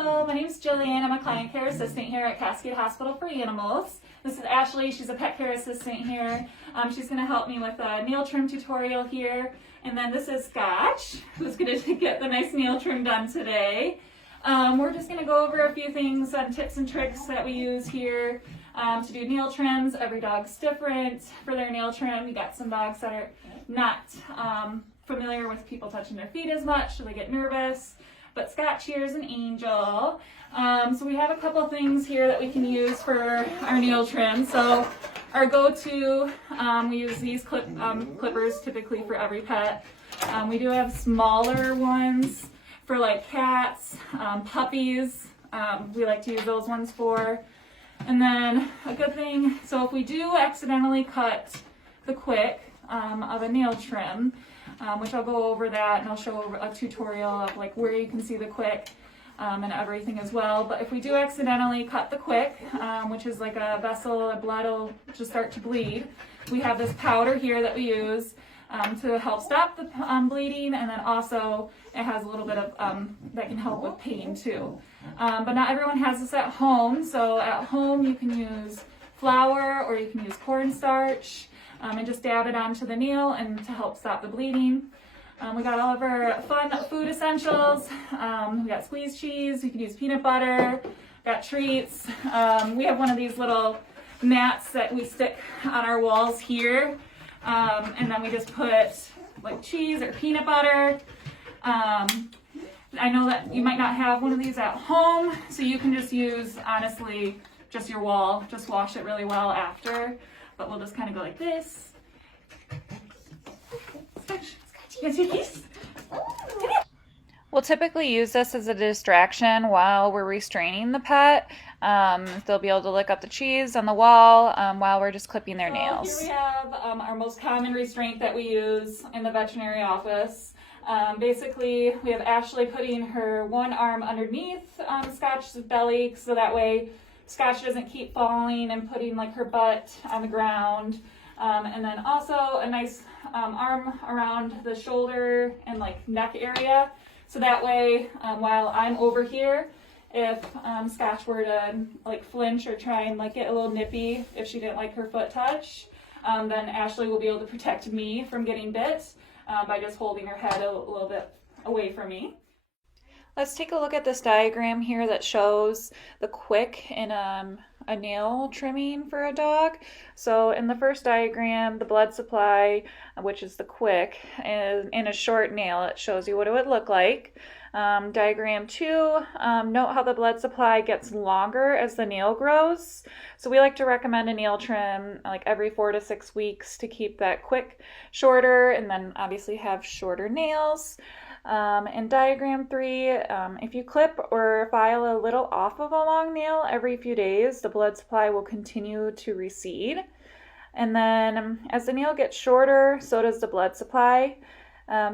Hello, my name is Jillian. I'm a client care assistant here at Cascade Hospital for Animals. This is Ashley. She's a pet care assistant here. She's going to help me with a nail trim tutorial here. And then this is Scotch, who's going to get the nice nail trim done today. We're just going to go over a few things on tips and tricks that we use here to do nail trims. Every dog's different for their nail trim. You got some dogs that are not familiar with people touching their feet as much, so they get nervous. But Scotch here is an angel. So we have a couple things here that we can use for our nail trim. So our go-to, we use these clippers typically for every pet. We do have smaller ones for like cats, puppies. We like to use those ones for. And then a good thing, so if we do accidentally cut the quick of a nail trim, which I'll go over that and I'll show a tutorial of like where you can see the quick and everything as well. But if we do accidentally cut the quick, which is like a vessel, blood will just start to bleed, we have this powder here that we use to help stop the bleeding, and then also it has a little bit of that can help with pain too. But not everyone has this at home, so at home you can use flour or you can use cornstarch. And just dab it onto the nail and to help stop the bleeding. We got all of our fun food essentials. We got squeezed cheese, you can use peanut butter, got treats. We have one of these little mats that we stick on our walls here. And then we just put like cheese or peanut butter. I know that you might not have one of these at home, so you can just use, honestly, just your wall. Just wash it really well after. But we'll just kind of go like this. We'll typically use this as a distraction while we're restraining the pet. They'll be able to lick up the cheese on the wall while we're just clipping their nails. Here we have our most common restraint that we use in the veterinary office. Basically, we have Ashley putting her one arm underneath Scotch's belly, so that way Scotch doesn't keep falling and putting like her butt on the ground. And then also a nice arm around the shoulder and like neck area. So that way, while I'm over here, if Scotch were to like flinch or try and like get a little nippy if she didn't like her foot touch, then Ashley will be able to protect me from getting bit by just holding her head a little bit away from me. Let's take a look at this diagram here that shows the quick in a nail trimming for a dog. So in the first diagram, the blood supply, which is the quick, and in a short nail, it shows you what it would look like. Diagram 2, note how the blood supply gets longer as the nail grows. So we like to recommend a nail trim like every 4 to 6 weeks to keep that quick shorter, and then obviously have shorter nails. In diagram 3, if you clip or file a little off of a long nail every few days, the blood supply will continue to recede. And then as the nail gets shorter, so does the blood supply.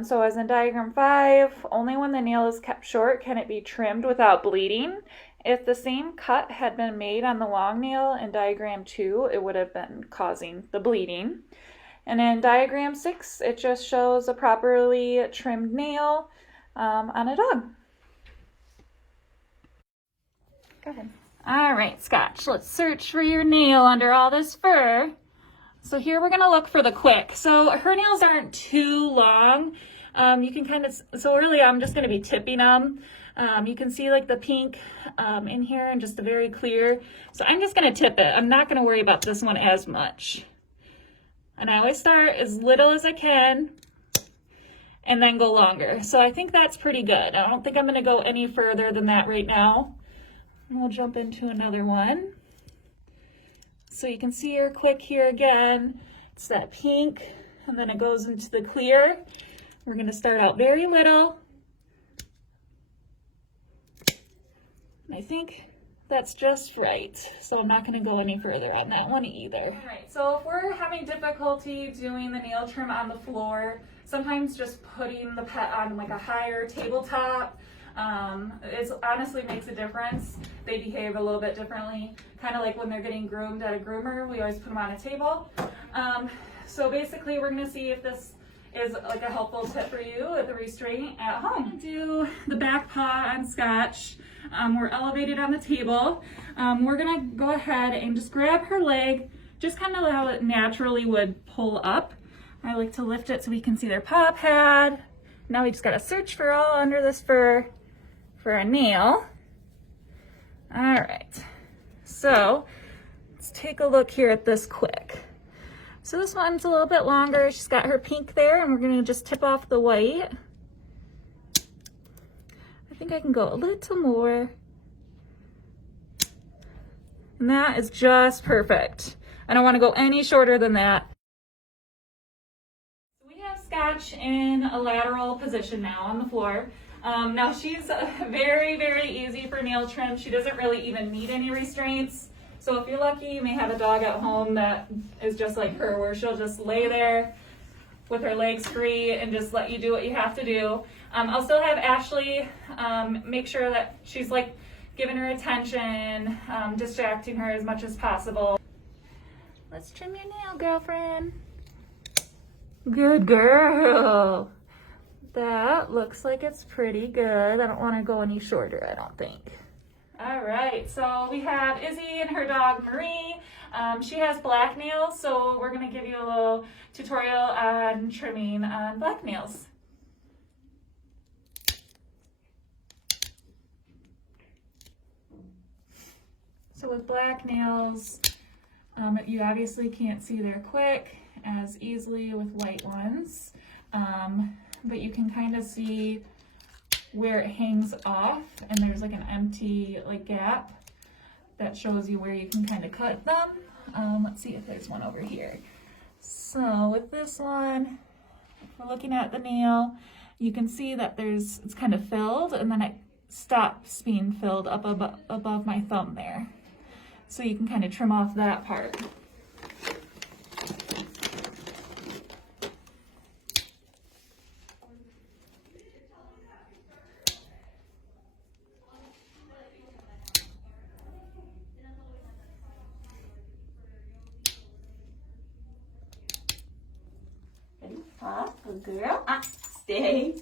So as in diagram 5, only when the nail is kept short can it be trimmed without bleeding. If the same cut had been made on the long nail in diagram 2, it would have been causing the bleeding. And in diagram 6, it just shows a properly trimmed nail on a dog. Go ahead. All right, Scotch, let's search for your nail under all this fur. So here we're gonna look for the quick. So her nails aren't too long. You can kind of, so really I'm just gonna be tipping them. You can see like the pink in here and just a very clear. So I'm just gonna tip it. I'm not gonna worry about this one as much. And I always start as little as I can and then go longer. So I think that's pretty good. I don't think I'm gonna go any further than that right now. And we'll jump into another one. So you can see her quick here again. It's that pink, and then it goes into the clear. We're gonna start out very little. And I think that's just right. So I'm not gonna go any further on that one either. All right, so if we're having difficulty doing the nail trim on the floor, sometimes just putting the pet on like a higher tabletop, it honestly makes a difference. They behave a little bit differently, kind of like when they're getting groomed at a groomer. We always put them on a table. So basically we're gonna see if this is like a helpful tip for you at the restraint at home. Do the back paw on Scotch. we're elevated on the table. We're gonna go ahead and just grab her leg, just kind of how it naturally would pull up. I like to lift it so we can see their paw pad. Now we just gotta search for all under this fur for a nail. All right, so let's take a look here at this quick. So this one's a little bit longer. She's got her pink there, and we're gonna just tip off the white. I think I can go a little more. And that is just perfect. I don't wanna go any shorter than that. We have Scotch in a lateral position now on the floor. Now she's very, very easy for nail trim. She doesn't really even need any restraints. So if you're lucky, you may have a dog at home that is just like her, where she'll just lay there with her legs free and just let you do what you have to do. I'll still have Ashley make sure that she's like giving her attention, distracting her as much as possible. Let's trim your nail, girlfriend. Good girl. That looks like it's pretty good. I don't want to go any shorter, I don't think. All right, so we have Izzy and her dog Marie. She has black nails, so we're gonna give you a little tutorial on trimming on black nails. So with black nails, you obviously can't see their quick as easily with white ones, but you can kind of see where it hangs off, and there's like an empty like gap that shows you where you can kind of cut them. Let's see if there's one over here. So with this one, if we're looking at the nail, you can see that it's kind of filled, and then it stops being filled up above my thumb there. So you can kind of trim off that part. Ready? Pause. Good girl. Stay.